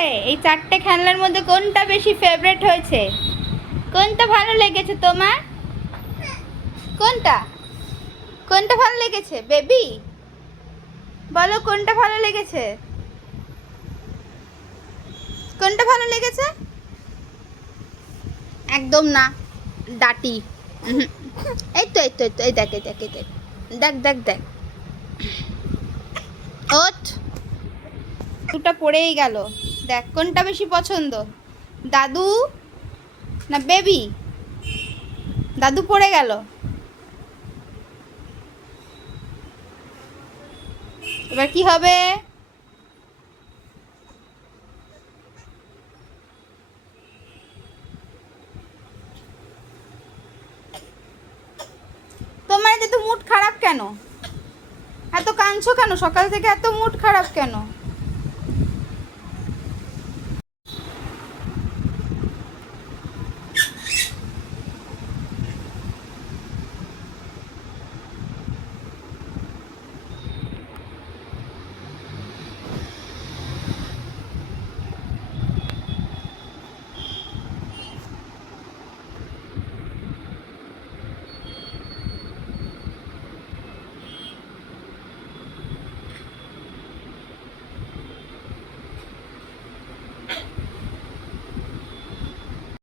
এই চারটে খেলনার মধ্যে কোনটা বেশি ফেভারিট হয়েছে? কোনটা ভালো লেগেছে তোমার? কোনটা কোনটা ভালো লেগেছে বেবি? বলো কোনটা ভালো লেগেছে? কোনটা ভালো লেগেছে? একদম না, ডাটি। উহুম। এই তো এই দেখ এই দেখ এই দেখ, দেখ দেখ দেখ। ওঠ, দুটা পড়েই গেল। দেখ কোনটা বেশি পছন্দ, দাদু না বেবি? দাদু পড়ে গেল। এবার কি হবে? তোমার এত মুড খারাপ কেন? এত কাঁদছো কেন? সকাল থেকে এত মুড খারাপ কেন?